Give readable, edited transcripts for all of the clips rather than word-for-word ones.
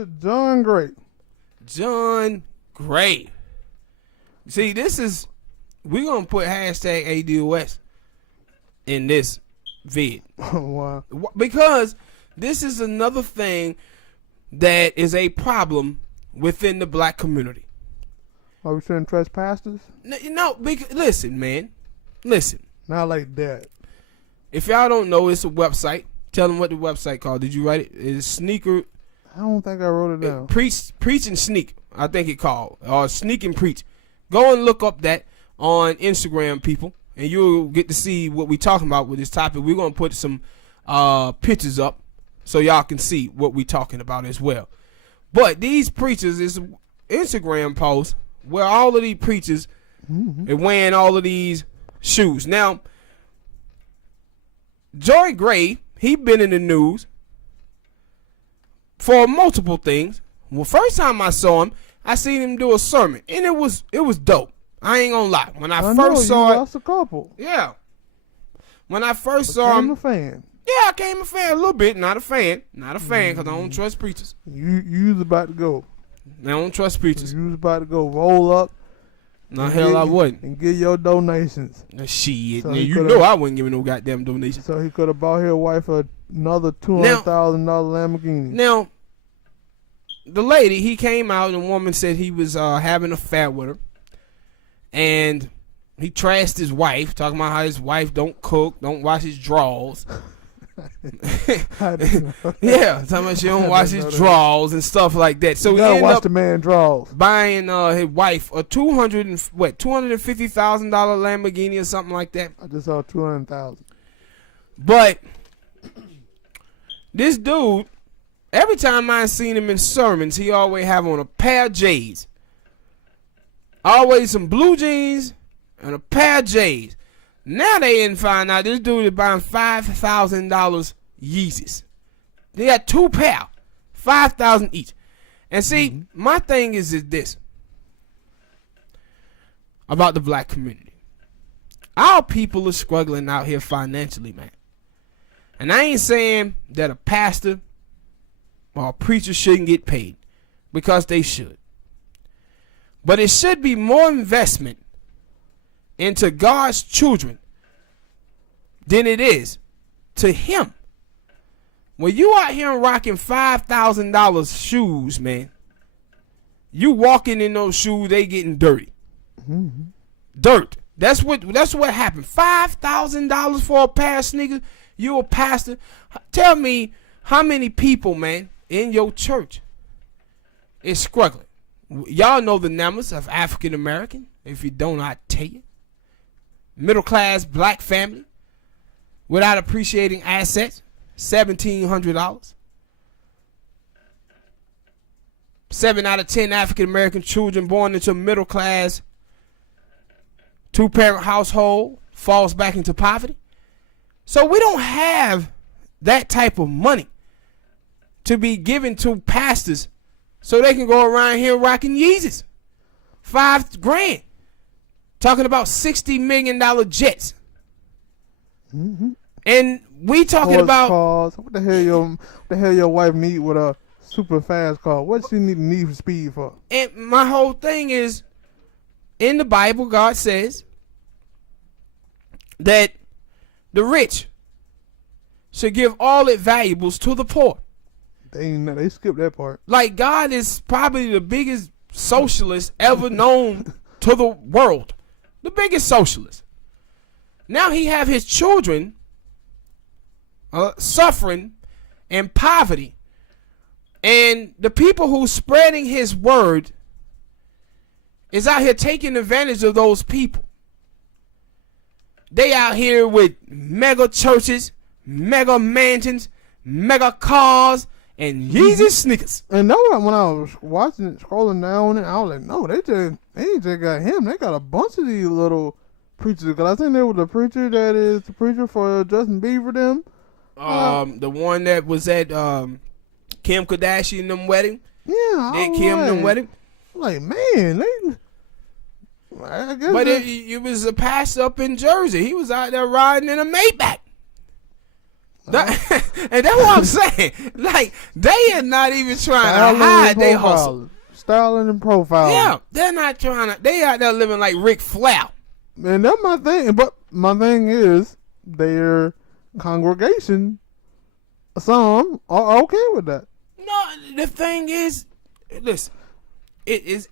Pastor John Gray. John Gray. See, we're going to put hashtag ADOS in this vid. Wow. Because this is another thing that is a problem within the black community. Are we shouldn't trust pastors? No, listen, man. Listen. Not like that. If y'all don't know, it's a website. Tell them what the website called. Did you write it? It's Sneaker. I don't think I wrote it down. Preach and Sneak, I think it called. Or Sneak and Preach. Go and look up that on Instagram, people. And you'll get to see what we're talking about with this topic. We're going to put some pictures up so y'all can see what we're talking about as well. But these preachers is Instagram posts where all of these preachers are wearing all of these shoes. Now, Joy Gray, he been in the news for multiple things. Well, first time I saw him, I seen him do a sermon, and it was dope. I ain't gonna lie. When I first saw it, lost a couple. Yeah. When I first saw him, a fan. Yeah, I became a fan a little bit. Not a fan, because I don't trust preachers. You was about to go. I don't trust preachers. You was about to go roll up. No, hell I wouldn't. And get your donations. Shit, so you know I wouldn't give no goddamn donations. So he could have bought his wife another $200,000 Lamborghini. Now, the lady, he came out and the woman said he was having an affair with her. And he trashed his wife, talking about how his wife don't cook, don't wash his drawers. Yeah, talking about she don't wash his drawers and stuff like that. So you gotta watch the man drawers. Buying his wife a $250,000 Lamborghini or something like that. I just saw $200,000. But this dude, every time I seen him in sermons, he always have on a pair of J's. Always some blue jeans and a pair of J's. Now they didn't find out this dude is buying $5,000 Yeezys. They got 2 pair, $5,000 each. And see, my thing is this about the black community. Our people are struggling out here financially, man. And I ain't saying that a pastor or a preacher shouldn't get paid, because they should. But it should be more investment into God's children than it is to him. When you out here rocking $5,000 shoes, man, you walking in those shoes, they getting dirty. Dirt. That's what happened. $5,000 for a pair of sneakers. You a pastor. Tell me how many people, man, in your church is struggling. Y'all know the numbers of African American. If you don't, I tell you. Middle class black family without appreciating assets, $1,700. 7 out of 10 African American children born into middle class 2-parent household falls back into poverty. So we don't have that type of money to be given to pastors so they can go around here rocking Yeezys. $5,000. Talking about $60 million jets. And we talking about cars. What the hell your wife need with a super fast car? What she need for speed for? And my whole thing is, in the Bible, God says that the rich should give all its valuables to the poor. They skipped that part. Like, God is probably the biggest socialist ever known to the world. The biggest socialist. Now he have his children suffering in poverty. And the people who's spreading his word is out here taking advantage of those people. They out here with mega churches, mega mansions, mega cars, and Yeezy sneakers. And no, when I was watching it, scrolling down, and I was like, no, they ain't just got him. They got a bunch of these little preachers. Because I think there was a preacher that is the preacher for Justin Bieber them. The one that was at Kim Kardashian them wedding. Yeah, They Kim them wedding. Like, man, I guess. But it was a pastor up in Jersey. He was out there riding in a Maybach. And that's what I'm saying. Like, they are not even trying to hide their hustle. Styling and profiling. Yeah, they're not trying to. They out there living like Ric Flair. And that's my thing. But my thing is, their congregation, some are okay with that. No, the thing is, listen, it is.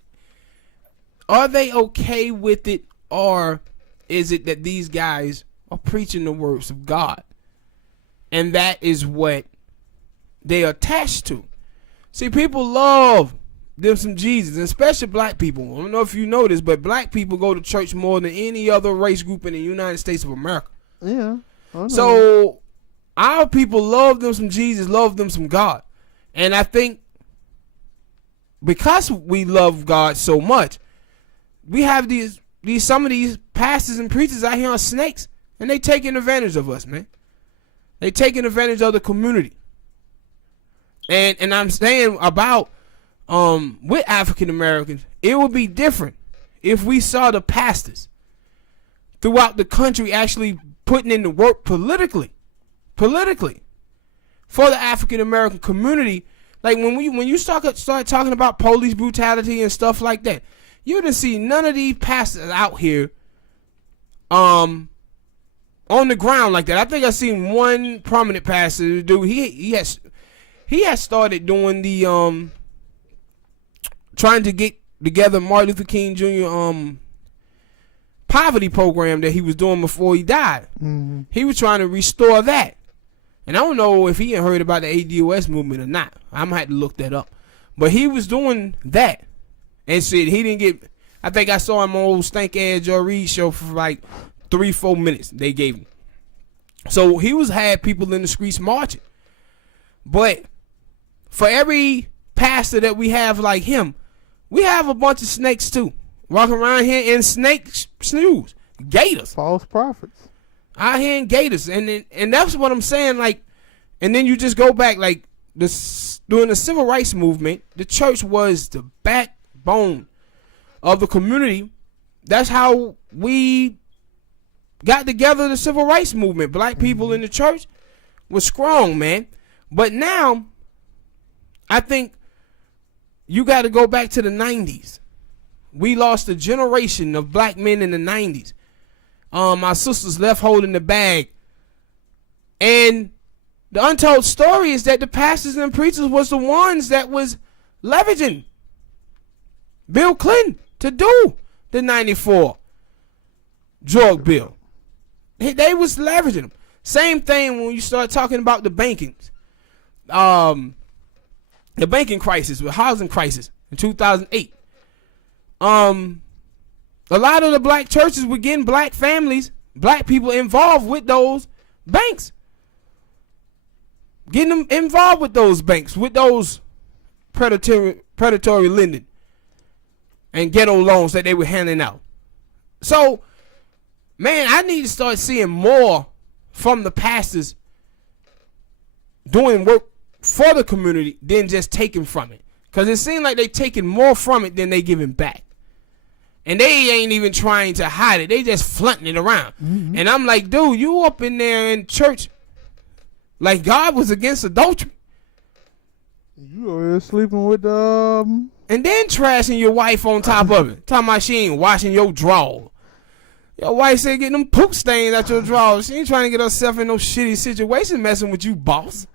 Are they okay with it, or is it that these guys are preaching the words of God, and that is what they are attached to? See, people love them some Jesus, especially black people. I don't know if you know this, but black people go to church more than any other race group in the United States of America. Yeah. So our people love them some Jesus, love them some God. And I think because we love God so much, we have these some of these pastors and preachers out here on snakes, and they taking advantage of us, man. They taking advantage of the community. And I'm saying about with African Americans, it would be different if we saw the pastors throughout the country actually putting in the work politically for the African American community. Like when you start talking about police brutality and stuff like that, you didn't see none of these pastors out here on the ground like that. I think I seen one prominent pastor do. He has started doing the trying to get together Martin Luther King Jr. Poverty program that he was doing before he died. Mm-hmm. He was trying to restore that. And I don't know if he had heard about the ADOS movement or not. I'm gonna have to look that up. But he was doing that. And said he didn't get, I think I saw him on old stank ass Joe Reed show for like 3-4 minutes they gave him. So he had people in the streets marching. But for every pastor that we have like him, we have a bunch of snakes too. Walking around here in snake shoes. Gators. False prophets. Out here in gators. And that's what I'm saying. Like, and then you just go back, like, during the civil rights movement, the church was the backbone of the community. That's how we got together the civil rights movement. Black people in the church was strong, man. But now, I think you got to go back to the 90s. We lost a generation of black men in the 90s. My sisters left holding the bag. And the untold story is that the pastors and preachers was the ones that was leveraging Bill Clinton to do the 94 drug bill. They was leveraging them. Same thing when you start talking about the bankings. The banking crisis, the housing crisis in 2008. A lot of the black churches were getting black families, black people involved with those banks. Getting them involved with those banks, with those predatory lending and ghetto loans that they were handing out. So, man, I need to start seeing more from the pastors doing work for the community than just taking from it. Because it seems like they taking more from it than they giving back. And they ain't even trying to hide it. They just flaunting it around. Mm-hmm. And I'm like, dude, you up in there in church like God was against adultery. You over here sleeping with and then trashing your wife on top of it. Talking about she ain't washing your drawers. Your wife said getting them poop stains out your drawers. She ain't trying to get herself in no shitty situation messing with you, boss.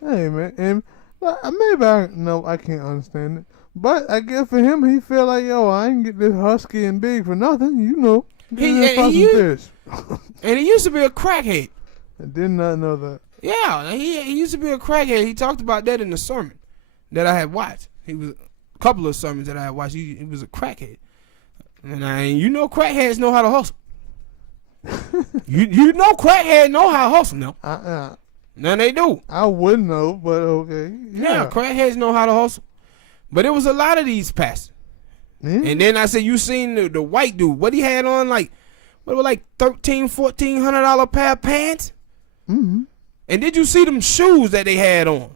Hey, man. And maybe I can't understand it. But I guess for him, he feel like, yo, I ain't get this husky and big for nothing, you know. And he used to be a crackhead. I did not know that. Yeah, he used to be a crackhead. He talked about that in the sermon that I had watched. He was a couple of sermons that I had watched. He was a crackhead. And you know crackheads know how to hustle. you know crackheads know how to hustle now. Now they do. I wouldn't know, but okay. Yeah, crackheads know how to hustle. But it was a lot of these pastors. Mm-hmm. And then I said, you seen the white dude, what he had on, like, what was like $1,400 pair of pants? Mm-hmm. And did you see them shoes that they had on?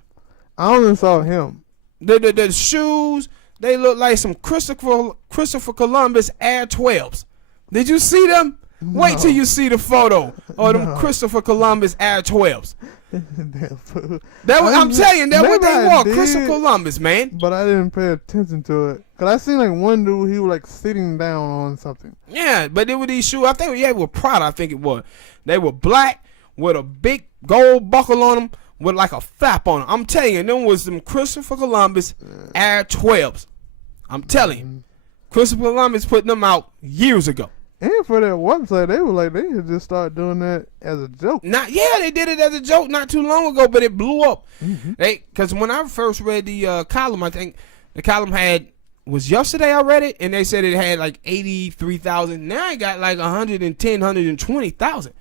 I only saw him. The shoes, they look like some Christopher Columbus Air 12s. Did you see them? Wait till you see the photo of them Christopher Columbus Air 12s. I'm telling you, that's what they were. Christopher Columbus, man. But I didn't pay attention to it. Because I seen like one dude, he was like sitting down on something. Yeah, but they were these shoes, I think, they were Prada, I think it was. They were black with a big gold buckle on them with like a flap on them. I'm telling you, them was them Christopher Columbus Air 12s. I'm telling you. Christopher Columbus put them out years ago. And for that website, they were like, they had just started doing that as a joke. They did it as a joke not too long ago, but it blew up. Because when I first read the column, I think the column was yesterday I read it, and they said it had like 83,000. Now it got like 110, 120,000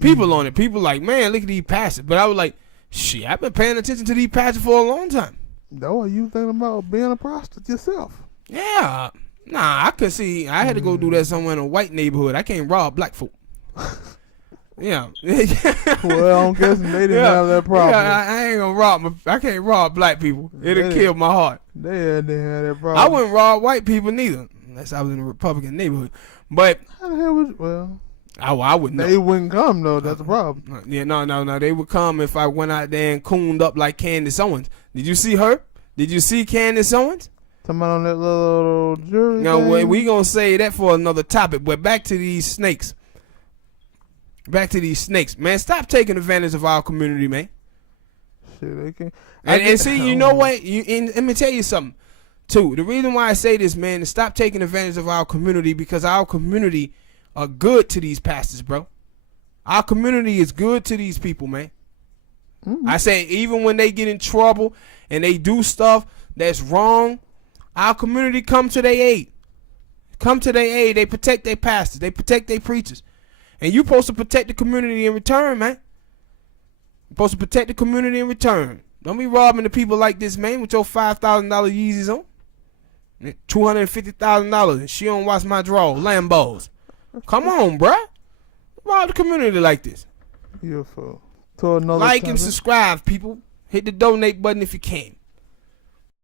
people on it. People like, man, look at these pastors. But I was like, shit, I've been paying attention to these pastors for a long time. No, you thinking about being a prostitute yourself? Yeah. Nah, I could see. I had to go do that somewhere in a white neighborhood. I can't rob black folk. Yeah. Well, I'm guessing they didn't have that problem. Yeah, I ain't gonna rob. I can't rob black people. It'll kill my heart. They didn't have that problem. I wouldn't rob white people neither, unless I was in a Republican neighborhood. But how the hell was well? I wouldn't know. They wouldn't come though. That's the problem. Yeah, no. They would come if I went out there and cooned up like Candace Owens. Did you see her? Did you see Candace Owens? Talking about on that little jury. No, we gonna say that for another topic. But back to these snakes. Man. Stop taking advantage of our community, man. Shit, they can't. And see, you know what? Let me tell you something, too. The reason why I say this, man, is stop taking advantage of our community, because our community are good to these pastors, bro. Our community is good to these people, man. I say even when they get in trouble and they do stuff that's wrong, our community come to their aid. They protect their pastors. They protect their preachers. And you supposed to protect the community in return, man. You're supposed to protect the community in return. Don't be robbing the people like this, man, with your $5,000 Yeezys on. $250,000 and she don't wash my drawers, Lambos. Come on, bruh. Rob the community like this. Beautiful. To another like topic. and subscribe, people. Hit the donate button if you can.